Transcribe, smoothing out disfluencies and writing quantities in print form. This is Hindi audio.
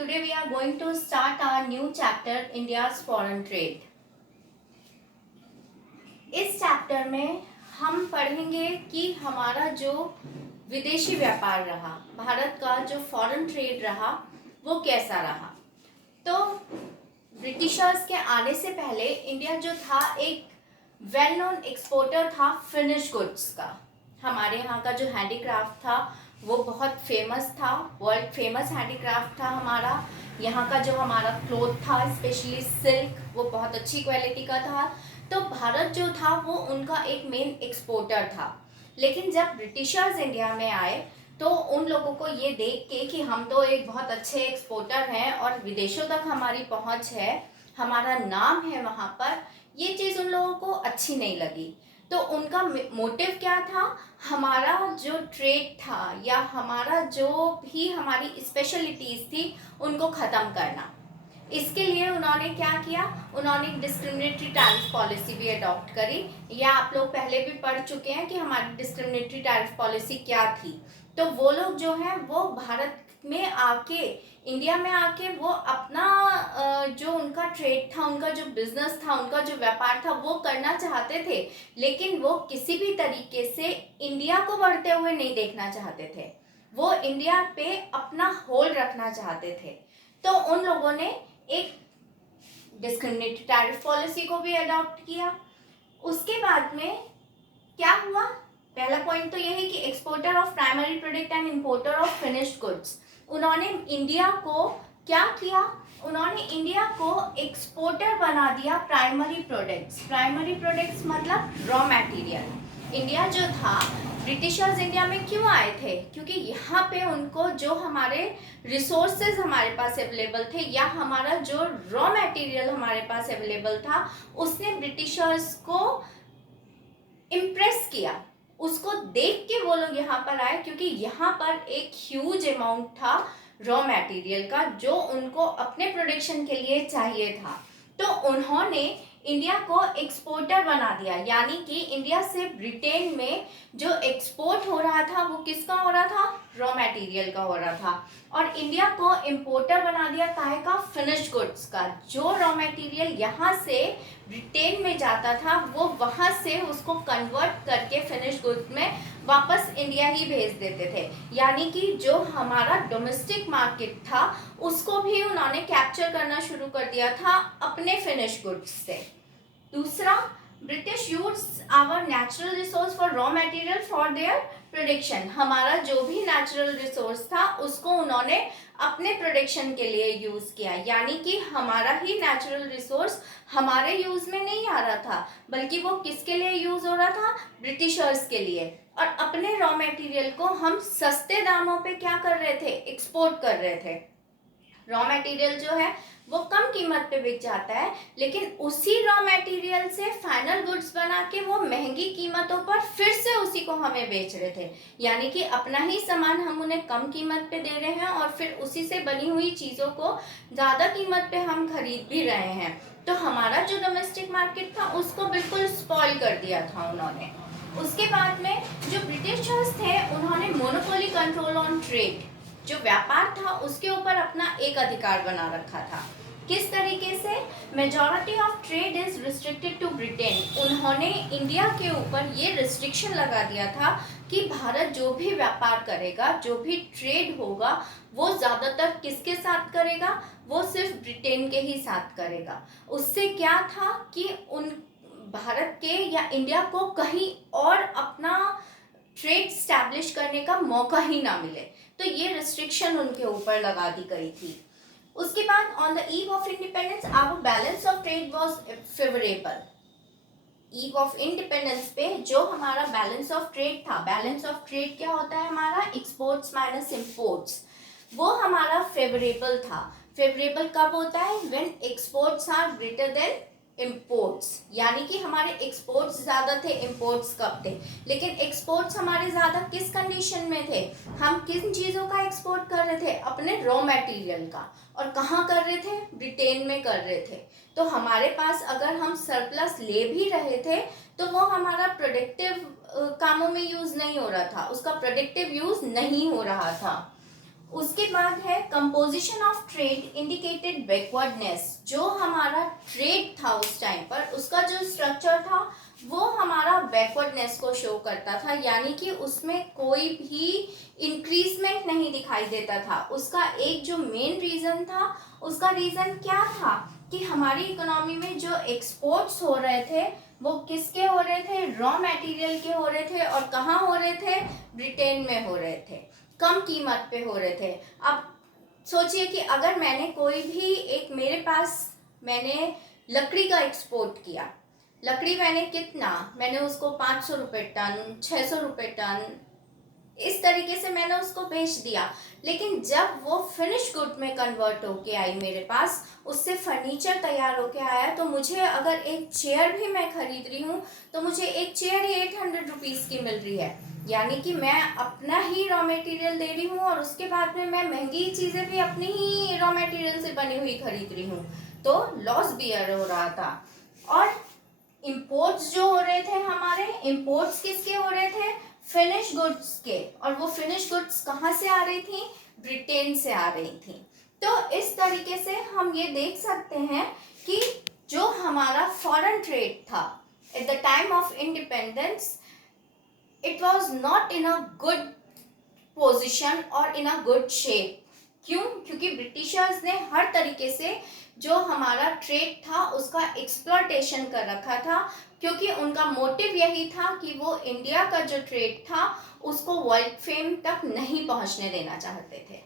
Today we are going to start our new chapter India's foreign trade. इस चैप्टर में हम पढ़ेंगे कि हमारा जो विदेशी व्यापार रहा, भारत का जो फॉरेन ट्रेड रहा वो कैसा रहा। तो ब्रिटिशर्स के आने से पहले इंडिया जो था एक वेल नोन एक्सपोर्टर था फिनिश गुड्स का। हमारे यहाँ का जो हैंडीक्राफ्ट था वो बहुत फेमस था, वर्ल्ड फेमस हैंडीक्राफ्ट था हमारा। यहाँ का जो हमारा क्लोथ था स्पेशली सिल्क वो बहुत अच्छी क्वालिटी का था। तो भारत जो था वो उनका एक मेन एक्सपोर्टर था। लेकिन जब ब्रिटिशर्स इंडिया में आए तो उन लोगों को ये देख के कि हम तो एक बहुत अच्छे एक्सपोर्टर हैं और विदेशों तक हमारी पहुंच है, हमारा नाम है वहाँ पर, ये चीज़ उन लोगों को अच्छी नहीं लगी। तो उनका मोटिव क्या था, हमारा जो ट्रेड था या हमारा जो भी हमारी स्पेशलिटीज़ थी उनको ख़त्म करना। इसके लिए उन्होंने क्या किया, उन्होंने डिस्क्रिमिनेटरी टैरिफ पॉलिसी भी अडॉप्ट करी। या आप लोग पहले भी पढ़ चुके हैं कि हमारी डिस्क्रिमिनेटरी टैरिफ पॉलिसी क्या थी। तो वो लोग जो हैं वो भारत में आके, इंडिया में आके वो अपना जो उनका ट्रेड था, उनका जो बिजनेस था, उनका जो व्यापार था वो करना चाहते थे। लेकिन वो किसी भी तरीके से इंडिया को बढ़ते हुए नहीं देखना चाहते थे। वो इंडिया पे अपना होल्ड रखना चाहते थे। तो उन लोगों ने एक डिस्क्रिमिनेटरी टैरिफ पॉलिसी को भी अडॉप्ट किया। उसके बाद में क्या हुआ, पहला पॉइंट तो यह है कि exporter of primary product and importer of finished goods. उन्होंने इंडिया को क्या किया, उन्होंने इंडिया को एक्सपोर्टर बना दिया प्राइमरी प्रोडक्ट्स। प्राइमरी प्रोडक्ट्स मतलब रॉ मटेरियल। इंडिया जो था, ब्रिटिशर्स इंडिया में क्यों आए थे, क्योंकि यहाँ पे उनको जो हमारे रिसोर्सेज हमारे पास अवेलेबल थे या हमारा जो रॉ मटेरियल हमारे पास अवेलेबल था उसने ब्रिटिशर्स को इम्प्रेस किया। उसको देख के वो लोग यहाँ पर आए क्योंकि यहाँ पर एक ह्यूज अमाउंट था रॉ मटेरियल का जो उनको अपने प्रोडक्शन के लिए चाहिए था। तो उन्होंने इंडिया को एक्सपोर्टर बना दिया, यानी कि इंडिया से ब्रिटेन में जो एक्सपोर्ट हो रहा था वो किसका हो रहा था, रॉ मटेरियल का हो रहा था। और इंडिया को इंपोर्टर बना दिया काहे का, फिनिश गुड्स का। जो रॉ मटेरियल यहाँ से ब्रिटेन में जाता था वो वहाँ से उसको कन्वर्ट करके फिनिश गुड्स में वापस इंडिया ही भेज देते थे। यानी कि जो हमारा डोमेस्टिक मार्केट था उसको भी उन्होंने कैप्चर करना शुरू कर दिया था अपने फिनिश गुड्स से। दूसरा, British use our natural resource for raw material for their production. हमारा जो भी नेचुरल रिसोर्स था उसको उन्होंने अपने प्रोडक्शन के लिए यूज किया। यानी कि हमारा ही नेचुरल रिसोर्स हमारे यूज में नहीं आ रहा था बल्कि वो किसके लिए यूज हो रहा था, ब्रिटिशर्स के लिए। और अपने रॉ मटेरियल को हम सस्ते दामों पे क्या कर रहे थे, एक्सपोर्ट कर रहे थे। रॉ मटेरियल जो है वो कम कीमत पे बिक जाता है, लेकिन उसी रॉ मटेरियल से फाइनल गुड्स बना के वो महंगी कीमतों पर फिर से उसी को हमें बेच रहे थे। यानी कि अपना ही सामान हम उन्हें कम कीमत पे दे रहे हैं और फिर उसी से बनी हुई चीज़ों को ज़्यादा कीमत पे हम खरीद भी रहे हैं। तो हमारा जो डोमेस्टिक मार्केट था उसको बिल्कुल स्पॉइल कर दिया था उन्होंने। उसके बाद में जो ब्रिटिशर्स थे उन्होंने मोनोपोली कंट्रोल ऑन ट्रेड, जो व्यापार था उसके ऊपर अपना एक अधिकार बना रखा था। किस तरीके से, majority of trade is restricted to Britain. उन्होंने इंडिया के ऊपर ये रिस्ट्रिक्शन लगा दिया था कि भारत जो भी व्यापार करेगा, जो भी ट्रेड होगा वो ज़्यादातर किसके साथ करेगा, वो सिर्फ ब्रिटेन के ही साथ करेगा। उससे क्या था कि उन भारत के या इंडिया को कहीं और अपना ट्रेड स्टैब्लिश करने का मौका ही ना मिले। तो ये रिस्ट्रिक्शन उनके ऊपर लगा दी गई थी। उसके बाद on the eve of independence our balance of trade was favourable. Eve of independence पे जो हमारा बैलेंस ऑफ ट्रेड था, बैलेंस ऑफ ट्रेड क्या होता है हमारा, एक्सपोर्ट्स माइनस इंपोर्ट्स, वो हमारा फेवरेबल था। फेवरेबल कब होता है, when exports are greater than imports. यानी कि हमारे एक्सपोर्ट्स ज़्यादा थे, इम्पोर्ट्स कब थे, लेकिन एक्सपोर्ट्स हमारे ज़्यादा किस कंडीशन में थे, हम किन चीज़ों का एक्सपोर्ट कर रहे थे, अपने रॉ मटेरियल का। और कहाँ कर रहे थे, ब्रिटेन में कर रहे थे। तो हमारे पास अगर हम सरप्लस ले भी रहे थे तो वो हमारा प्रोडक्टिव कामों में यूज़ नहीं हो रहा था, उसका प्रोडक्टिव यूज़ नहीं हो रहा था। उसके बाद है composition of trade indicated backwardness. जो हमारा ट्रेड था उस टाइम पर, उसका जो स्ट्रक्चर था वो हमारा बैकवर्डनेस को शो करता था, यानी कि उसमें कोई भी इंक्रीजमेंट नहीं दिखाई देता था। उसका एक जो मेन रीज़न था, उसका रीज़न क्या था कि हमारी इकोनॉमी में जो एक्सपोर्ट्स हो रहे थे वो किसके हो रहे थे, रॉ मटेरियल के हो रहे थे, और कहाँ हो रहे थे, ब्रिटेन में हो रहे थे, कम कीमत पे हो रहे थे। अब सोचिए कि अगर मैंने कोई भी एक, मेरे पास मैंने लकड़ी का एक्सपोर्ट किया, लकड़ी मैंने कितना, मैंने उसको 500 रुपये टन, 600 रुपये टन, इस तरीके से मैंने उसको बेच दिया। लेकिन जब वो फिनिश गुड में कन्वर्ट होके आई मेरे पास, उससे फर्नीचर तैयार होके आया, तो मुझे अगर एक चेयर भी मैं खरीद रही हूँ तो मुझे एक चेयर ही 800 रुपीज़ की मिल रही है, यानी कि मैं अपना ही रॉ मटेरियल दे रही हूँ और उसके बाद में मैं महंगी चीज़ें भी अपनी ही रॉ मटेरियल से बनी हुई खरीद रही हूँ, तो लॉस बियर हो रहा था। और इम्पोर्ट्स जो हो रहे थे हमारे, इम्पोर्ट्स किसके हो रहे थे, फिनिश गुड्स के, और वो फिनिश गुड्स कहाँ से आ रही थी, ब्रिटेन से आ रही थी। तो इस तरीके से हम ये देख सकते हैं कि जो हमारा फॉरेन ट्रेड था at the time of independence, it was not in a good position और इन अ गुड शेप। क्यों? क्योंकि ब्रिटिशर्स ने हर तरीके से जो हमारा ट्रेड था उसका एक्सप्लॉयटेशन कर रखा था, क्योंकि उनका मोटिव यही था कि वो इंडिया का जो ट्रेड था उसको वर्ल्ड फेम तक नहीं पहुंचने देना चाहते थे।